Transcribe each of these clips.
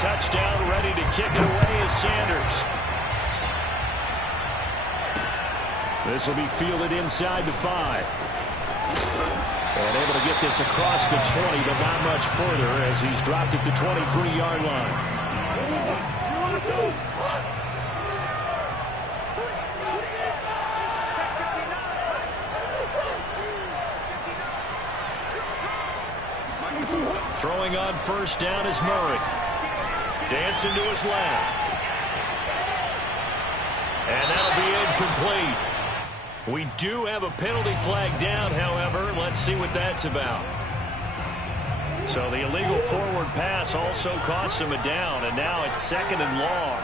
touchdown, ready to kick it away is Sanders. This will be fielded inside the 5. And able to get this across the 20, but not much further as he's dropped it to 23-yard line. Throwing on first down is Murray. Dancing to his left. And that'll be incomplete. We do have a penalty flag down, however. Let's see what that's about. So the illegal forward pass also costs him a down, and now it's 2nd and long.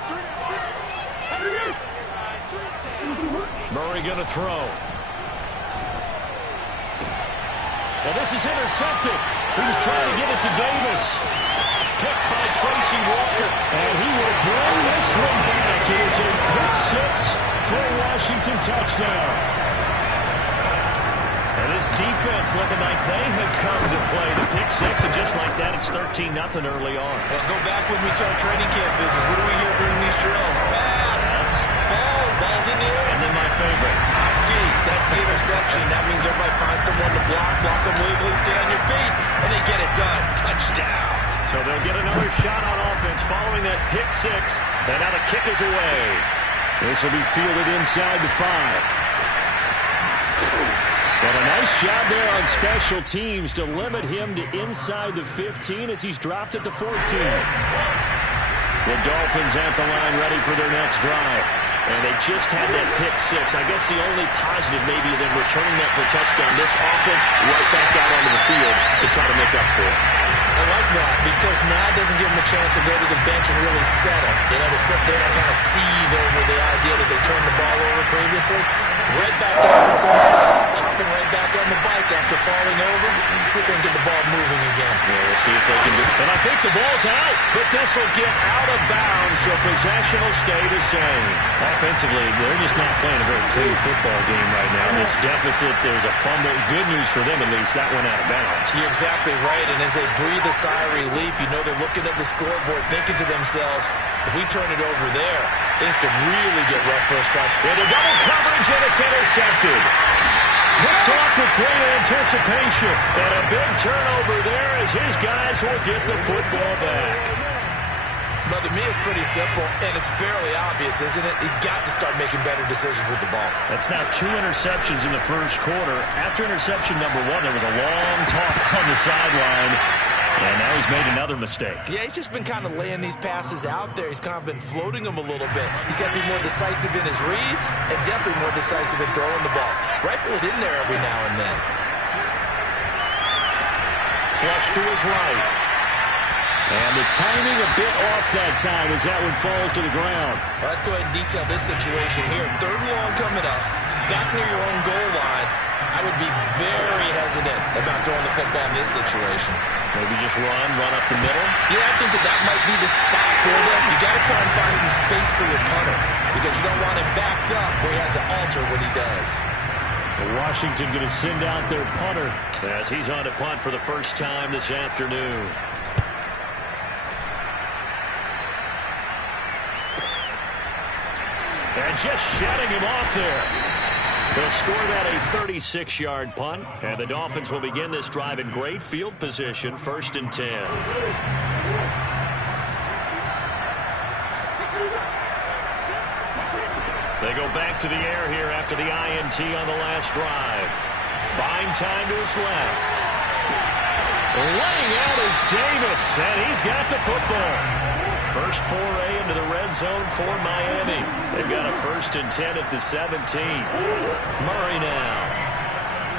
Murray going to throw. And this is intercepted. He was trying to get it to Davis. Picked by Tracy Walker. And he will bring this one back. It is a pick 6 for a Washington touchdown. And this defense looking like they have come to play the pick 6. And just like that, it's 13-0 early on. Well, go back with me to our training camp visit. What do we hear during these drills? Pass. Ball's in the air. And then my favorite. Oski. That's the interception. That means everybody finds someone to block them legally, stay on your feet, and they get it done. Touchdown. So they'll get another shot on offense following that pick 6. And now the kick is away. This will be fielded inside the 5. But a nice job there on special teams to limit him to inside the 15 as he's dropped it to 14. The Dolphins at the line ready for their next drive. And they just had that pick 6. I guess the only positive maybe than returning that for a touchdown. This offense right back out onto the field to try to make up for it. I like that because now it doesn't give them a chance to go to the bench and really settle. You know, to sit there and kind of seethe over the idea that they turned the ball over previously. Right back out on his own side, hopping right back on the bike after falling over. See if they can get the ball moving again. Yeah, we'll see if they can do it. And I think the ball's out, but this will get out of bounds, so possession will stay the same. Offensively, they're just not playing a very clean football game right now. This deficit, there's a fumble. Good news for them, at least. That went out of bounds. You're exactly right, and as they breathe a sigh of relief, you know they're looking at the scoreboard, thinking to themselves, if we turn it over there, things could really get rough for us. Yeah, the double coverage, and it's intercepted. Picked off with great anticipation. And a big turnover there as his guys will get the football back. But to me, it's pretty simple, and it's fairly obvious, isn't it? He's got to start making better decisions with the ball. That's now 2 interceptions in the first quarter. After interception number 1, there was a long talk on the sideline. And now he's made another mistake. Yeah, he's just been kind of laying these passes out there. He's kind of been floating them a little bit. He's got to be more decisive in his reads and definitely more decisive in throwing the ball. Rifle it in there every now and then. Flush to his right. And the timing a bit off that time as that one falls to the ground. Well, let's go ahead and detail this situation here. 3rd and long coming up. Back near your own goal line. I would be very hesitant about throwing the football in this situation. Maybe just run up the middle? Yeah, I think that might be the spot for them. You got to try and find some space for your punter because you don't want him backed up where he has to alter what he does. Washington going to send out their punter as he's on to punt for the first time this afternoon. And just shutting him off there. They'll score that a 36-yard punt, and the Dolphins will begin this drive in great field position, 1st and 10. They go back to the air here after the INT on the last drive. Buying time to his left. Laying out is Davis, and he's got the football. First foray into the red zone for Miami. They've got a 1st and 10 at the 17. Murray now.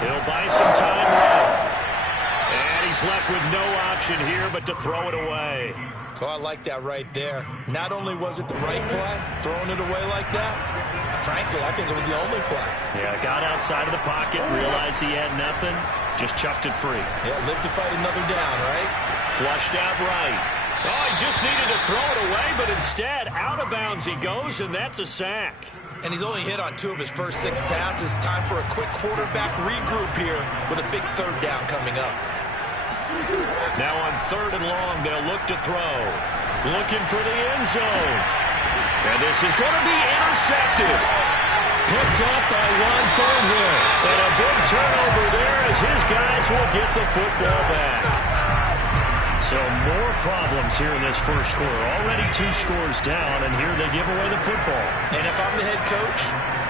He'll buy some time left. And he's left with no option here but to throw it away. Oh, I like that right there. Not only was it the right play, throwing it away like that, frankly, I think it was the only play. Yeah, got outside of the pocket, realized he had nothing, just chucked it free. Yeah, live to fight another down, right? Flushed out right. Oh, he just needed to throw it away, but instead, out of bounds he goes, and that's a sack. And he's only hit on 2 of his first 6 passes. Time for a quick quarterback regroup here with a big 3rd down coming up. Now on 3rd and long, they'll look to throw. Looking for the end zone. And this is going to be intercepted. Picked up by Ron Thornhill. And a big turnover there as his guys will get the football back. So more problems here in this first quarter. Already 2 scores down, and here they give away the football. And if I'm the head coach,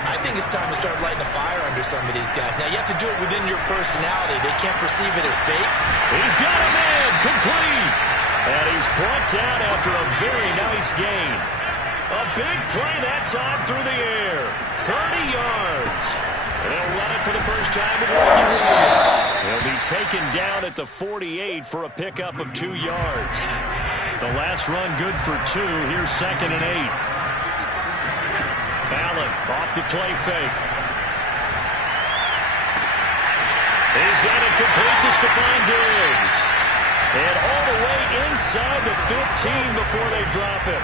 I think it's time to start lighting a fire under some of these guys. Now, you have to do it within your personality. They can't perceive it as fake. He's got a man complete. And he's brought down after a very nice gain. A big play that time through the air. 30 yards. And they'll run it for the first time with Ricky Williams. He'll be taken down at the 48 for a pickup of 2 yards. The last run good for 2. Here's 2nd and 8. Allen off the play fake. He's got it complete to Stephon Diggs. And all the way inside the 15 before they drop it.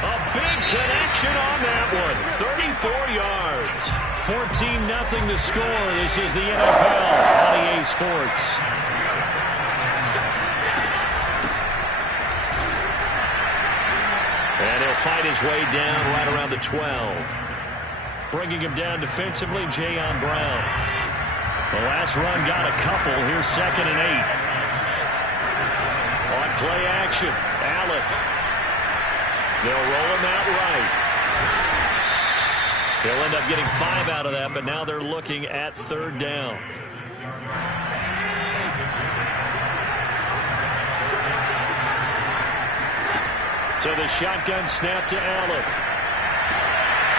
A big connection on that one. 34 yards. 14-0 the score. This is the NFL on EA Sports. And he'll fight his way down right around the 12. Bringing him down defensively, Jayon Brown. The last run got a couple. Here's 2nd and 8. On play action, Allen. They'll roll him out right. He'll end up getting 5 out of that, but now they're looking at 3rd down. So the shotgun snap to Allen.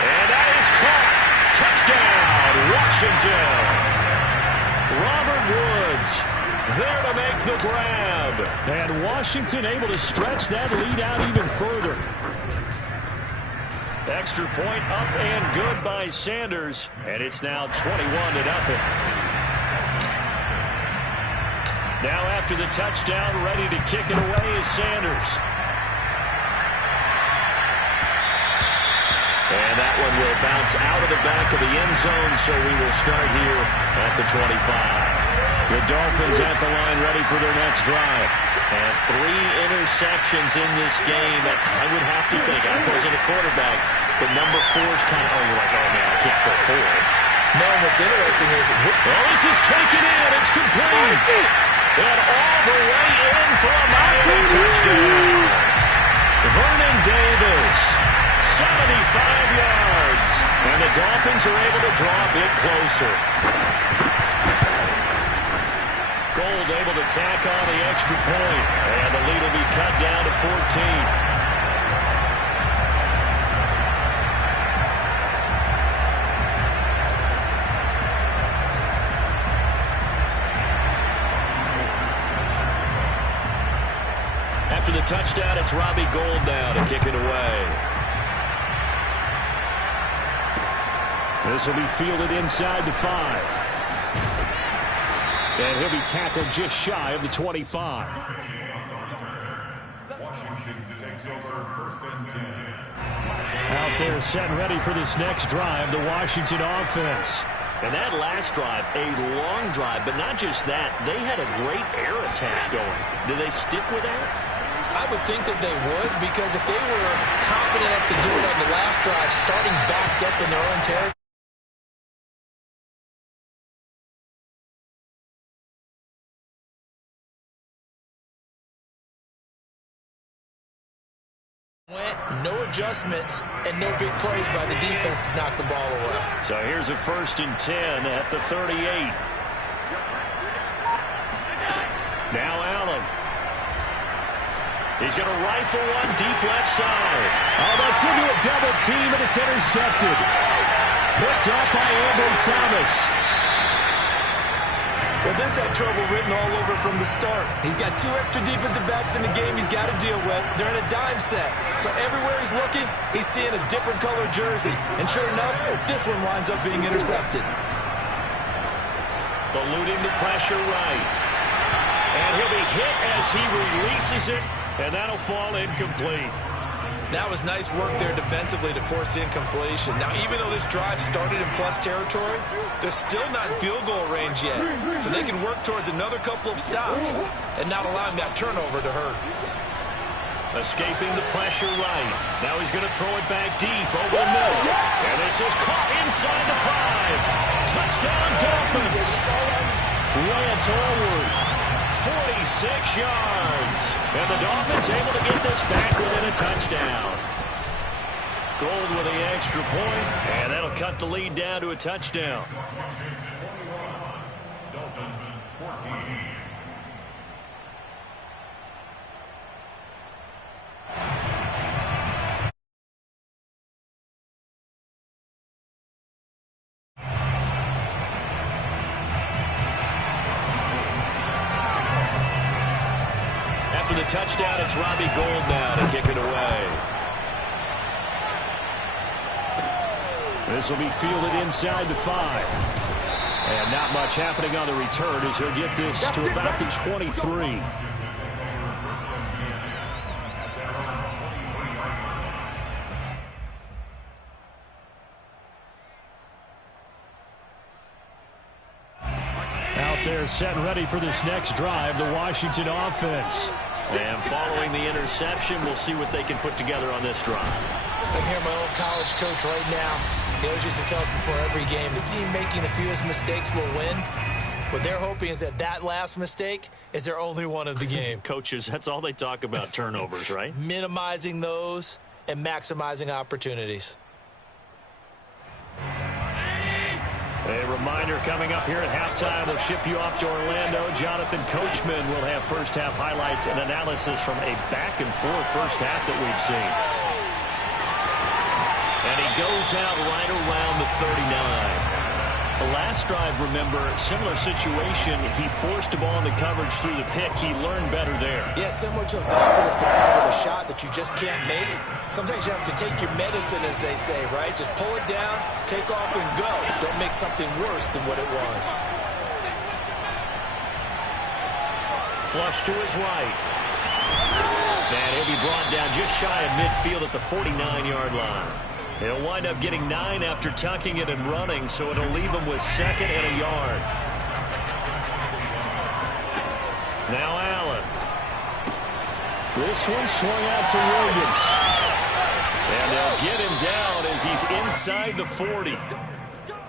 And that is caught. Touchdown, Washington. Robert Woods there to make the grab. And Washington able to stretch that lead out even further. Extra point up and good by Sanders. And it's now 21-0. Now after the touchdown, ready to kick it away is Sanders. And that one will bounce out of the back of the end zone, so we will start here at the 25. The Dolphins at the line ready for their next drive. And 3 interceptions in this game. I would have to think, I wasn't a quarterback, but number 4 is kind of, you're like, oh man, I can't throw 4. No, what's interesting is, this is taken in. It's complete. And all the way in for a Miami touchdown. Vernon Davis, 75 yards. And the Dolphins are able to draw a bit closer. Gold able to tack on the extra point. And the lead will be cut down to 14. After the touchdown, it's Robbie Gould now to kick it away. This will be fielded inside the 5. And he'll be tackled just shy of the 25. Washington takes over 1st and 10. Out there set and ready for this next drive, the Washington offense. And that last drive, a long drive, but not just that. They had a great air attack going. Do they stick with that? I would think that they would, because if they were confident enough to do it on the last drive, starting backed up in their own territory, no adjustments and no big plays by the defense to knock the ball away. So here's a 1st and 10 at the 38. Now Allen. He's going to rifle one deep left side. Oh, that's into a double team, and it's intercepted. Picked up by Ambry Thomas. Well, this had trouble written all over from the start. He's got 2 extra defensive backs in the game he's got to deal with. They're in a dime set. So everywhere he's looking, he's seeing a different color jersey. And sure enough, this one winds up being intercepted. Eluding the pressure right. And he'll be hit as he releases it. And that'll fall incomplete. That was nice work there defensively to force incompletion. Now, even though this drive started in plus territory, they're still not in field goal range yet. So they can work towards another couple of stops and not allowing that turnover to hurt. Escaping the pressure right. Now he's going to throw it back deep over the middle. And this is caught inside the 5. Touchdown, Dolphins. Lance Allworth, 46 yards. And the Dolphins able to get this back within a touchdown. Gold with the extra point, and that'll cut the lead down to a touchdown. Dolphins 14. After the touchdown, it's Robbie Gould now to kick it away. This will be fielded inside the 5. And not much happening on the return as he'll get this to about the 23. Out there set and ready for this next drive, the Washington offense. And following the interception, we'll see what they can put together on this drive. I'm hearing my old college coach right now. He always used to tell us before every game, the team making the fewest mistakes will win. What they're hoping is that that last mistake is their only one of the game. Coaches, that's all they talk about, turnovers, right? Minimizing those and maximizing opportunities. A reminder coming up here at halftime. We'll ship you off to Orlando. Jonathan Coachman will have first-half highlights and analysis from a back-and-forth first half that we've seen. And he goes out right around the 39. The last drive, remember, similar situation. He forced a ball into coverage through the pick. He learned better there. Yeah, similar to a golfer that's confronted with a shot that you just can't make. Sometimes you have to take your medicine, as they say, right? Just pull it down, take off, and go. Don't make something worse than what it was. Flush to his right. And he'll be brought down just shy of midfield at the 49-yard line. He'll wind up getting 9 after tucking it and running, so it'll leave him with 2nd and a yard. Now Allen. This one swung out to Williams. And they'll get him down as he's inside the 40.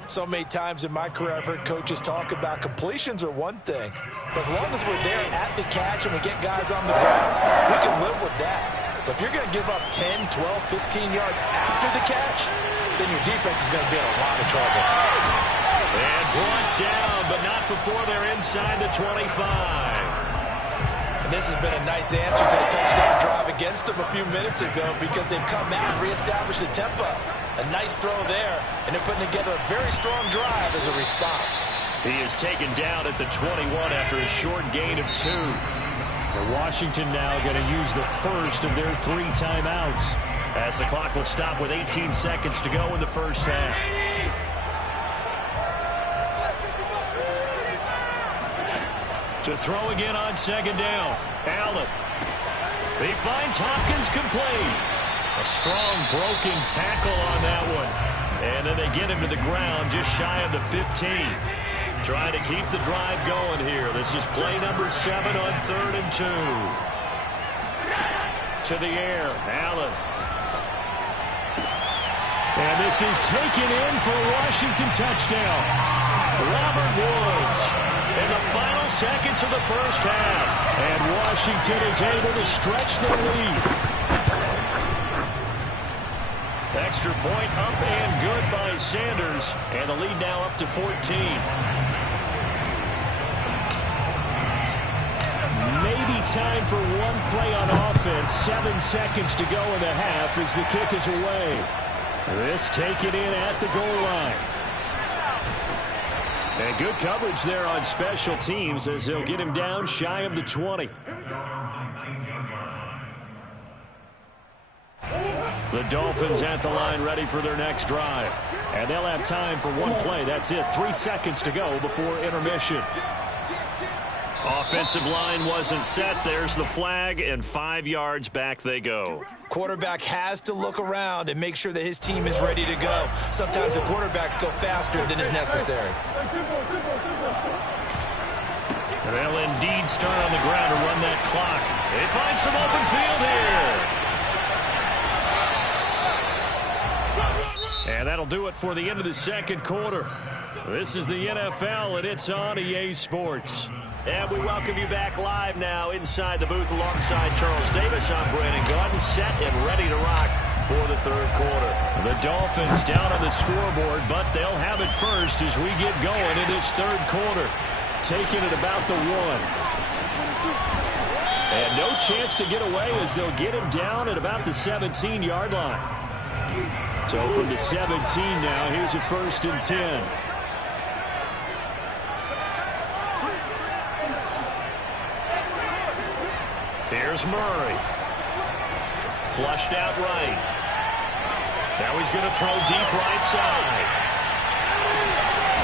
So many times in my career I've heard coaches talk about completions are one thing. But as long as we're there at the catch and we get guys on the ground, we can live with that. But if you're going to give up 10, 12, 15 yards after the catch, then your defense is going to be in a lot of trouble. And brought down, but not before they're inside the 25. And this has been a nice answer to the touchdown drive against them a few minutes ago because they've come out and reestablished the tempo. A nice throw there, and they're putting together a very strong drive as a response. He is taken down at the 21 after a short gain of 2. Washington now going to use the first of their 3 timeouts as the clock will stop with 18 seconds to go in the first half. To throw again on 2nd down. Allen. He finds Hopkins complete. A strong broken tackle on that one. And then they get him to the ground just shy of the 15. Trying to keep the drive going here. This is play number 7 on 3rd and 2. To the air, Allen. And this is taken in for a Washington touchdown. Robert Woods in the final seconds of the first half. And Washington is able to stretch their lead. Extra point up and good by Sanders. And the lead now up to 14. Maybe time for one play on offense. 7 seconds to go in the half as the kick is away. This taken in at the goal line. And good coverage there on special teams as they'll get him down shy of the 20. The Dolphins at the line ready for their next drive. And they'll have time for one play. That's it. 3 seconds to go before intermission. Offensive line wasn't set. There's the flag, and 5 yards back they go. Quarterback has to look around and make sure that his team is ready to go. Sometimes the quarterbacks go faster than is necessary. They'll indeed start on the ground to run that clock. They find some open field here. And that'll do it for the end of the second quarter. This is the NFL, and it's on EA Sports. And we welcome you back live now inside the booth alongside Charles Davis. I'm Brandon Gaudin, set and ready to rock for the third quarter. The Dolphins down on the scoreboard, but they'll have it first as we get going in this third quarter. Taking it about the 1. And no chance to get away as they'll get him down at about the 17-yard line. So from the 17 now, here's a 1st and 10. Here's Murray. Flushed out right. Now he's going to throw deep right side.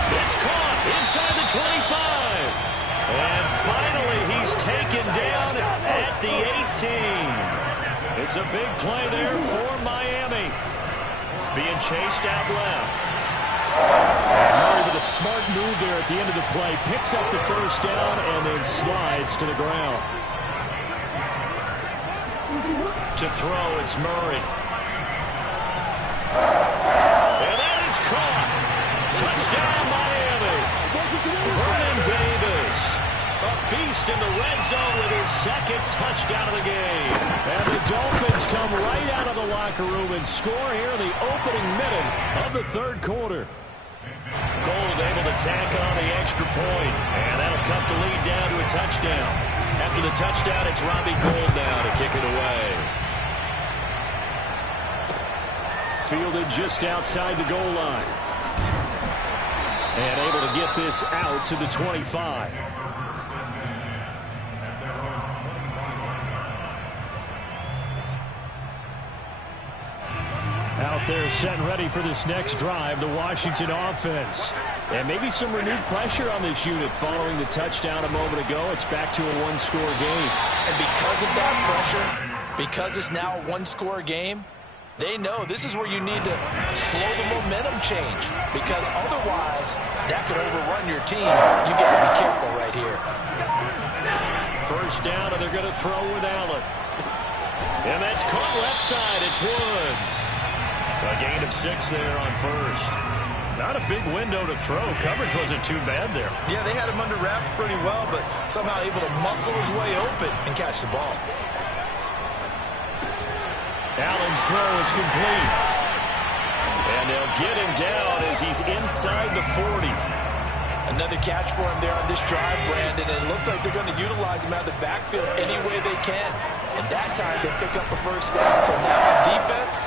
It's caught inside the 25. And finally he's taken down at the 18. It's a big play there for Miami. Being chased out left. Murray with a smart move there at the end of the play. Picks up the first down and then slides to the ground. To throw, it's Murray. And that is caught. Touchdown, Miami. Vernon Davis, a beast in the red zone with his second touchdown of the game. And the Dolphins come right out of the locker room and score here in the opening minute of the third quarter. Gold able to tack on the extra point, and that'll cut the lead down to a touchdown. After the touchdown, it's Robbie Gould now to kick it away. Fielded just outside the goal line. And able to get this out to the 25. Out there set and ready for this next drive, the Washington offense. And maybe some renewed pressure on this unit following the touchdown a moment ago. It's back to a one-score game. And because of that pressure, because it's now a one-score game, they know this is where you need to slow the momentum change, because otherwise that could overrun your team. You got to be careful right here. First down, and they're going to throw with Allen. And that's caught left side. It's Woods. A gain of 6 there on first. Not a big window to throw. Coverage wasn't too bad there. Yeah, they had him under wraps pretty well, but somehow able to muscle his way open and catch the ball. Allen's throw is complete. And they'll get him down as he's inside the 40. Another catch for him there on this drive, Brandon, and it looks like they're going to utilize him out of the backfield any way they can. And that time they pick up a first down. So now on defense,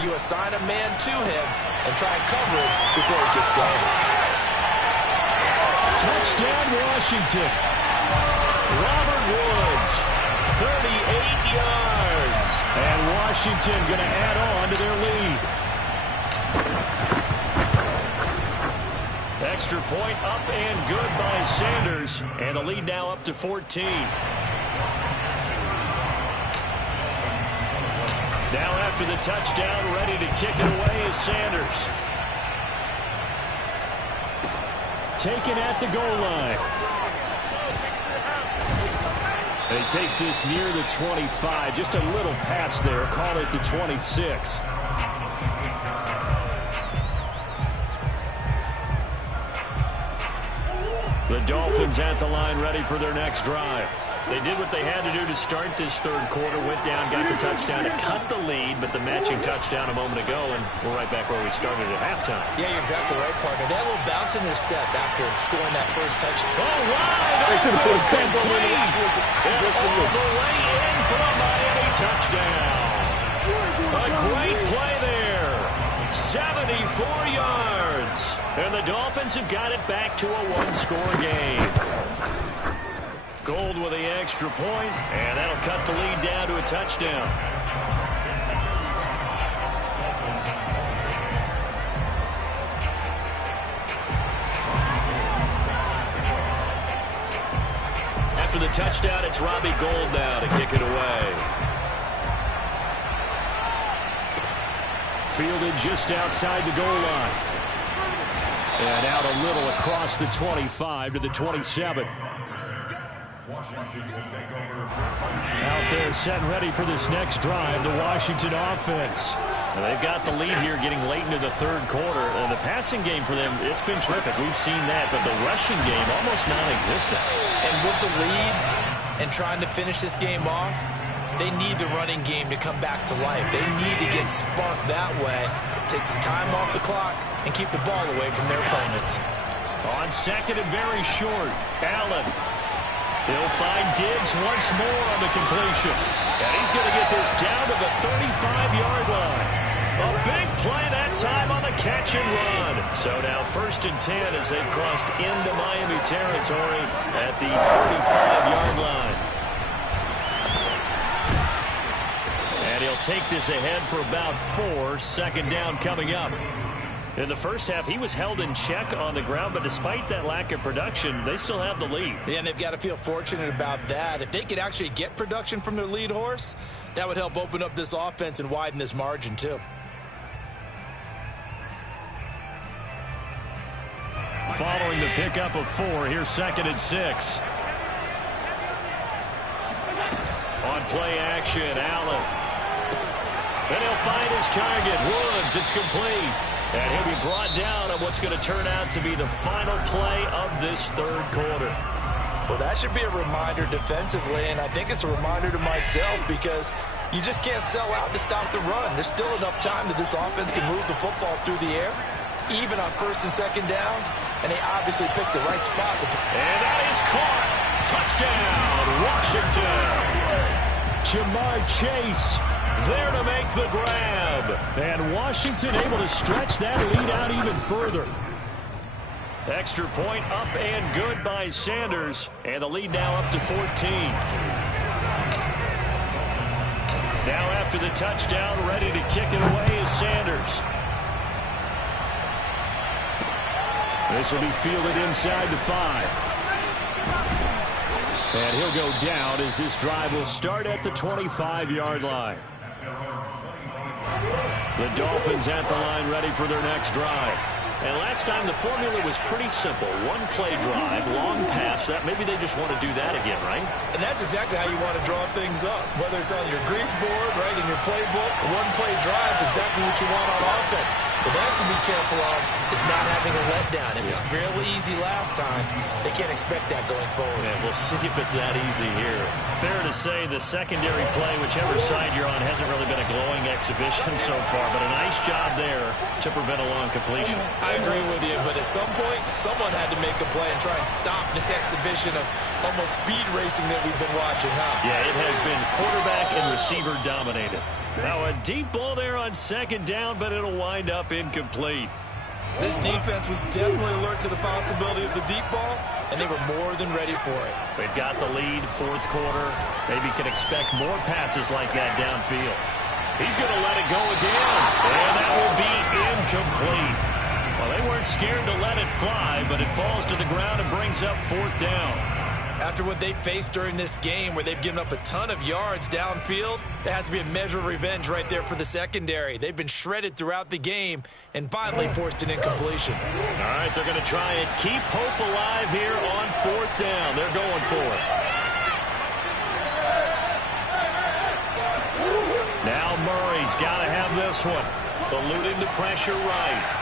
you assign a man to him and try and cover it before he gets going. Touchdown, Washington. Robert Woods, 38 yards. And Washington going to add on to their lead. Extra point up and good by Sanders. And the lead now up to 14. Now after the touchdown, ready to kick it away is Sanders. Taken at the goal line. And he takes this near the 25. Just a little pass there. Call it the 26. The Dolphins at the line ready for their next drive. They did what they had to do to start this third quarter. Went down, got the touchdown to cut the lead, but the matching touchdown a moment ago, and we're right back where we started at halftime. Yeah, you're exactly right, partner. They had a little bounce in their step after scoring that first touchdown. Oh, wow! They should have put a complete. And all the way in for a Miami touchdown. A great play there. 74 yards. And the Dolphins have got it back to a one-score game. Gold with the extra point, and that'll cut the lead down to a touchdown. After the touchdown, it's Robbie Gould now to kick it away. Fielded just outside the goal line. And out a little across the 25 to the 27. Washington will take over. Out there set and ready for this next drive, the Washington offense. Now they've got the lead here getting late into the third quarter. And the passing game for them, it's been terrific. We've seen that, but the rushing game almost non-existent. And with the lead and trying to finish this game off, they need the running game to come back to life. They need to get sparked that way, take some time off the clock, and keep the ball away from their opponents. On second and very short, Allen. He'll find Diggs once more on the completion. And he's going to get this down to the 35-yard line. A big play that time on the catch and run. So now 1st and 10 as they've crossed into Miami territory at the 35-yard line. And he'll take this ahead for about 4. Second down coming up. In the first half, he was held in check on the ground, but despite that lack of production, they still have the lead. Yeah, and they've got to feel fortunate about that. If they could actually get production from their lead horse, that would help open up this offense and widen this margin, too. Following the pickup of 4, here's 2nd and 6. On play action, Allen. Then he'll find his target, Woods. It's complete. And he'll be brought down on what's going to turn out to be the final play of this third quarter. Well, that should be a reminder defensively, and I think it's a reminder to myself because you just can't sell out to stop the run. There's still enough time that this offense can move the football through the air, even on 1st and 2nd downs, and they obviously picked the right spot. And that is caught. Touchdown, Washington. Jamar Chase there to make the grab. And Washington able to stretch that lead out even further. Extra point up and good by Sanders. And the lead now up to 14. Now after the touchdown, ready to kick it away is Sanders. This will be fielded inside the 5. And he'll go down as this drive will start at the 25-yard line. The Dolphins at the line ready for their next drive. And last time the formula was pretty simple. One play drive, long pass. That maybe they just want to do that again, right? And that's exactly how you want to draw things up. Whether it's on your grease board, right, in your playbook, one play drive is exactly what you want on offense. What they have to be careful of is not having a letdown. It was real easy last time. They can't expect that going forward. Yeah, we'll see if it's that easy here. Fair to say the secondary play, whichever side you're on, hasn't really been a glowing exhibition so far, but a nice job there to prevent a long completion. I agree with you, but at some point, someone had to make a play and try and stop this exhibition of almost speed racing that we've been watching, huh? Yeah, it has been quarterback and receiver dominated. Now a deep ball there on 2nd down, but it'll wind up incomplete. This defense was definitely alert to the possibility of the deep ball, and they were more than ready for it. They've got the lead, 4th quarter. Maybe can expect more passes like that downfield. He's going to let it go again, and that will be incomplete. Well, they weren't scared to let it fly, but it falls to the ground and brings up 4th down. After what they faced during this game where they've given up a ton of yards downfield, there has to be a measure of revenge right there for the secondary. They've been shredded throughout the game and finally forced an incompletion. All right, they're going to try and keep hope alive here on 4th down. They're going for it. Now Murray's got to have this one. Eluding the pressure right.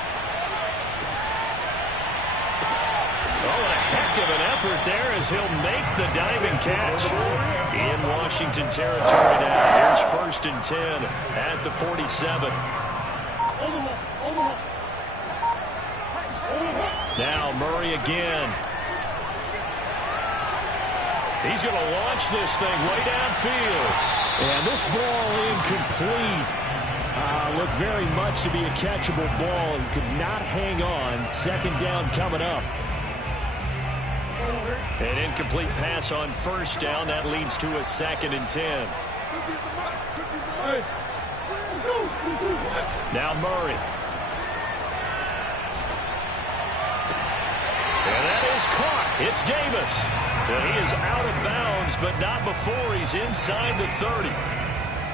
Oh, and a heck of an effort there as he'll make the diving catch. In Washington territory now. Here's 1st and 10 at the 47. Now Murray again. He's going to launch this thing way downfield. And this ball incomplete. Looked very much to be a catchable ball and could not hang on. 2nd down coming up. An incomplete pass on 1st down. That leads to a 2nd and 10. Now Murray. And that is caught. It's Davis. And he is out of bounds, but not before he's inside the 30.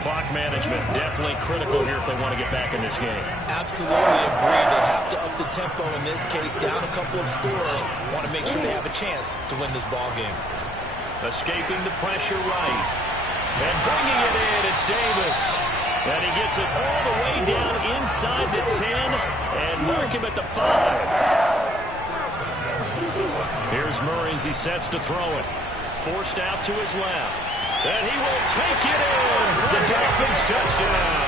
Clock management definitely critical here if they want to get back in this game. Absolutely agreed. They have to up the tempo in this case, down a couple of scores. Want to make sure they have a chance to win this ball game. Escaping the pressure right. And bringing it in, it's Davis. And he gets it all the way down inside the 10 and mark him at the 5. Here's Murray as he sets to throw it. Forced out to his left. And he will take it in for the Dolphins touchdown.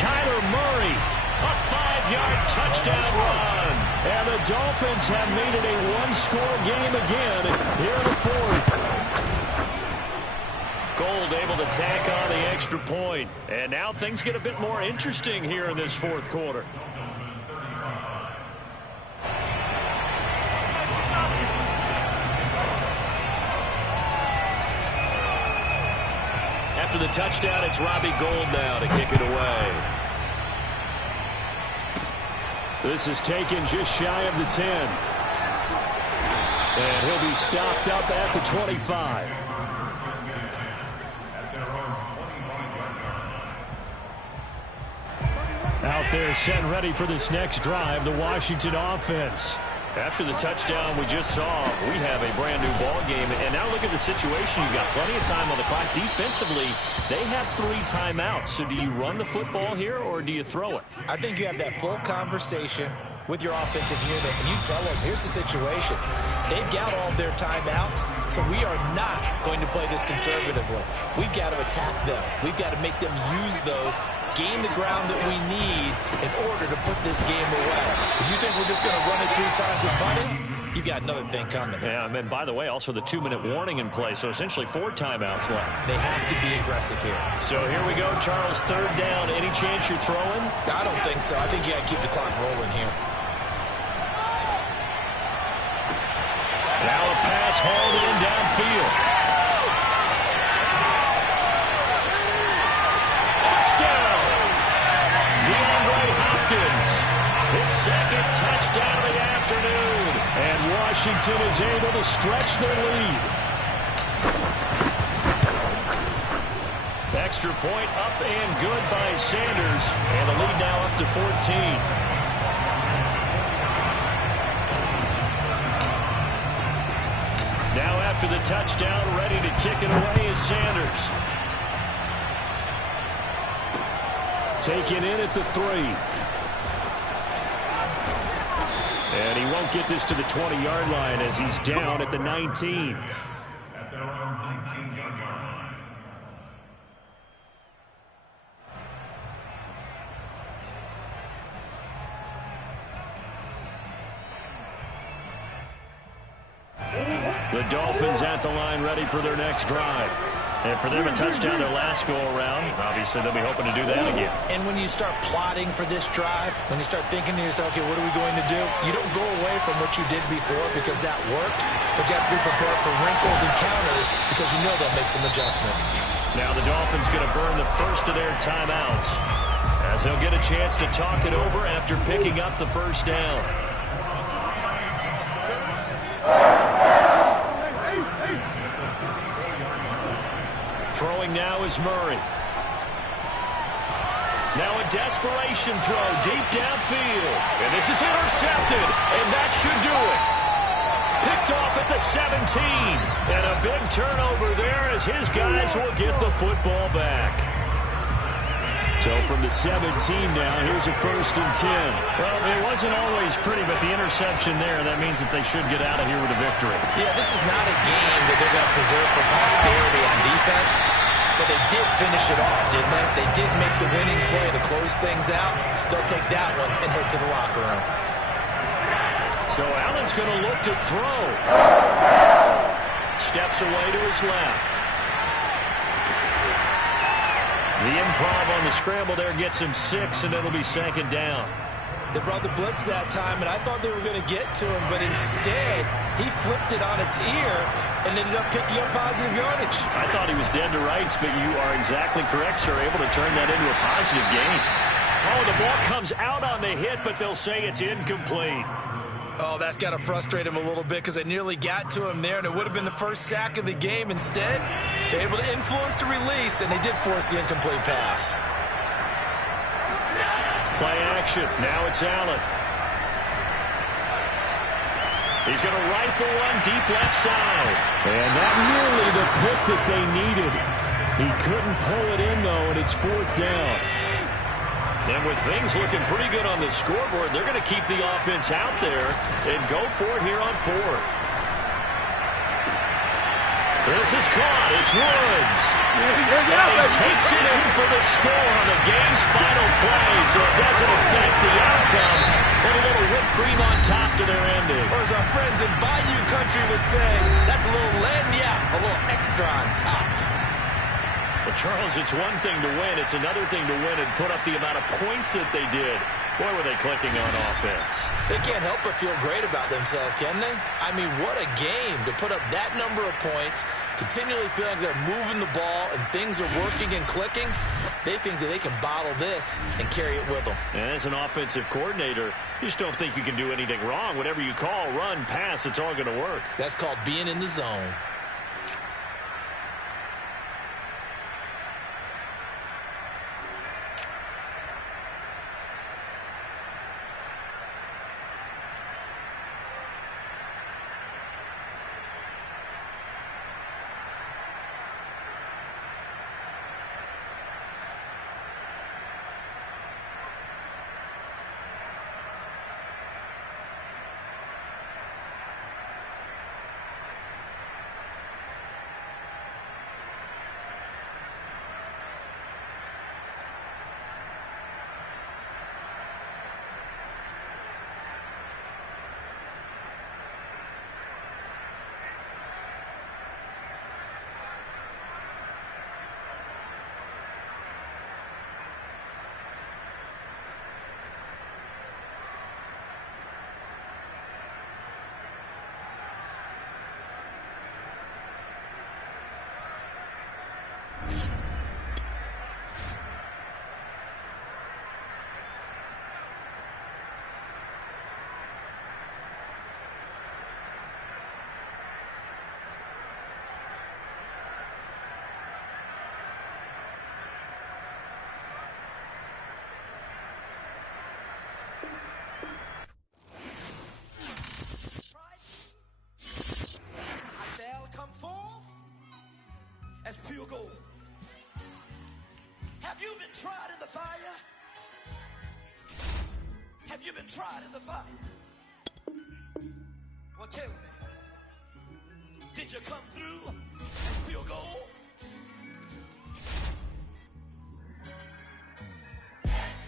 Kyler Murray, a 5-yard touchdown run. And the Dolphins have made it a one-score game again here in the fourth. Gold able to tack on the extra point. And now things get a bit more interesting here in this fourth quarter. After the touchdown, it's Robbie Gould now to kick it away. This is taken just shy of the 10. And he'll be stopped up at the 25. Out there set ready for this next drive, the Washington offense. After the touchdown we just saw, we have a brand new ball game. And now look at the situation. You've got plenty of time on the clock. Defensively, they have 3 timeouts. So do you run the football here or do you throw it? I think you have that full conversation with your offensive unit, and you tell them, here's the situation. They've got all their timeouts, so we are not going to play this conservatively. We've got to attack them. We've got to make them use those, gain the ground that we need in order to put this game away. If you think we're just going to run it 3 times and punt it, you've got another thing coming. Yeah, and by the way, also the 2-minute warning in play, so essentially 4 timeouts left. They have to be aggressive here. So here we go, Charles, 3rd down. Any chance you're throwing? I don't think so. I think you got to keep the clock rolling here. Now a pass hauled in downfield. Touchdown! DeAndre Hopkins. His 2nd touchdown of the afternoon. And Washington is able to stretch their lead. Extra point up and good by Sanders. And the lead now up to 14. Now after the touchdown, ready to kick it away is Sanders. Taken in at the 3. And he won't get this to the 20-yard line as he's down at the 19. At their own 19-yard line. The Dolphins at the line ready for their next drive. And for them, a touchdown their last go-around. Obviously, they'll be hoping to do that again. And when you start plotting for this drive, when you start thinking to yourself, okay, what are we going to do? You don't go away from what you did before because that worked, but you have to be prepared for wrinkles and counters because you know they'll make some adjustments. Now the Dolphins going to burn the first of their timeouts as they'll get a chance to talk it over after picking up the first down. Throwing now is Murray. Now a desperation throw deep downfield. And this is intercepted. And that should do it. Picked off at the 17. And a big turnover there as his guys will get the football back. So from the 17 now, here's a 1st and 10. Well, it wasn't always pretty, but the interception there, that means that they should get out of here with a victory. Yeah, this is not a game that they're going to preserve for posterity on defense, but they did finish it off, didn't they? They did make the winning play to close things out. They'll take that one and head to the locker room. So Allen's going to look to throw. Steps away to his left. The improv on the scramble there gets him 6, and it'll be 2nd down. They brought the blitz that time, and I thought they were going to get to him, but instead, he flipped it on its ear and ended up picking up positive yardage. I thought he was dead to rights, but you are exactly correct, sir. Able to turn that into a positive gain. Oh, the ball comes out on the hit, but they'll say it's incomplete. Oh, that's got to frustrate him a little bit because they nearly got to him there, and it would have been the first sack of the game. Instead, they're able to influence the release, and they did force the incomplete pass. Play action. Now it's Allen. He's going to rifle one deep left side. And not nearly the pick that they needed. He couldn't pull it in, though, and it's 4th down. And with things looking pretty good on the scoreboard, they're going to keep the offense out there and go for it here on 4th. This is caught. It's Woods. He takes it in for the score on the game's final play, so it doesn't affect the outcome, but a little whipped cream on top to their ending. Or as our friends in Bayou Country would say, that's a little lagniappe, a little extra on top. Well, Charles, it's one thing to win. It's another thing to win and put up the amount of points that they did. Boy, were they clicking on offense. They can't help but feel great about themselves, can they? I mean, what a game to put up that number of points, continually feel like they're moving the ball and things are working and clicking. They think that they can bottle this and carry it with them. And as an offensive coordinator, you just don't think you can do anything wrong. Whatever you call, run, pass, it's all going to work. That's called being in the zone. As pure gold. Have you been tried in the fire? Have you been tried in the fire? Well, tell me, did you come through as pure gold?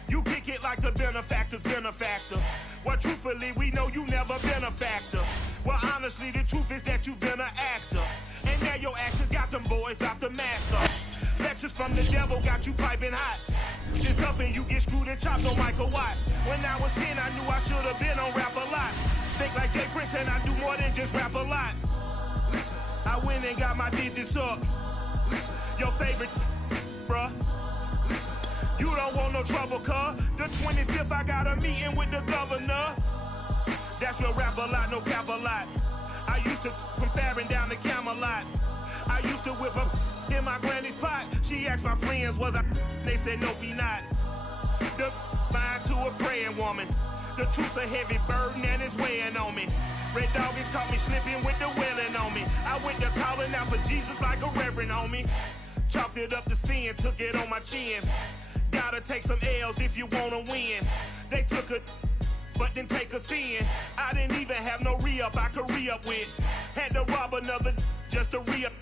You kick it like the benefactor's benefactor. Well, truthfully, we know you never been a factor. Well, honestly, the truth is that you've been an actor. And now your actions got them boys about to mass up. Lectures from the devil got you piping hot. This up and you get screwed and chopped on Michael Watts. When I was 10, I knew I should have been on rap a lot. Think like Jay Prince and I do more than just rap a lot. Listen, I went and got my digits up. Listen, your favorite, bruh. Listen, you don't want no trouble, cuz. The 25th, I got a meeting with the governor. That's your rap a lot, no cap a lot. I used to from Farron down to Camelot. I used to whip up in my granny's pot. She asked my friends, was I? They said, nope, he not. The mind to a praying woman. The truth's a heavy burden and it's weighing on me. Red doggies caught me slipping with the wailing on me. I went to calling out for Jesus like a reverend on me. Chalked it up to sin, took it on my chin. Gotta take some L's if you wanna win. They took a but didn't take a sin. I didn't even have no re-up I could re-up with. Had to rob another just to re-up.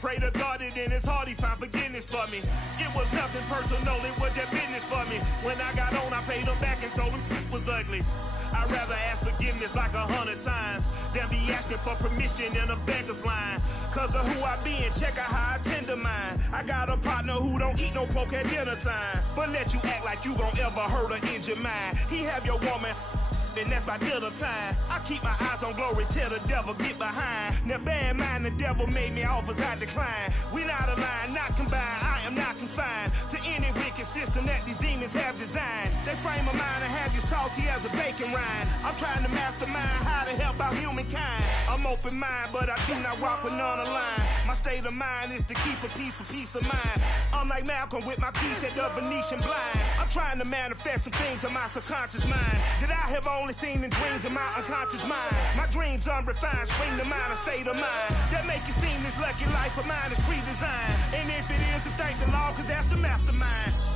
Pray to God that in his heart he found forgiveness for me. It was nothing personal, it was just business for me. When I got on, I paid him back and told him it was ugly. I'd rather ask forgiveness like 100 times than be asking for permission in a beggar's line. Cause of who I be and check out how I tend to mine. I got a partner who don't eat no pork at dinner time, but let you act like you gon' ever hurt or injure mine. He have your woman, and that's by dinner time. I keep my eyes on glory till the devil get behind. Now bear in mind the devil made me offers I decline. We not aligned, not combined, I am not confined to any wicked system that these demons have designed. They frame a mind and have you salty as a bacon rind. I'm trying to mastermind how to help out humankind. I'm open mind, but I do not walk with none aligned. My state of mind is to keep a peace for peace of mind. I'm like Malcolm with my piece at the Venetian blinds. I'm trying to manifest some things in my subconscious mind that I have only seen in dreams in my unconscious mind. My dreams unrefined, swing the mind, a state of mind that make it seem this lucky life of mine is pre-designed. And if it is, then thank the Lord, cause that's the mastermind.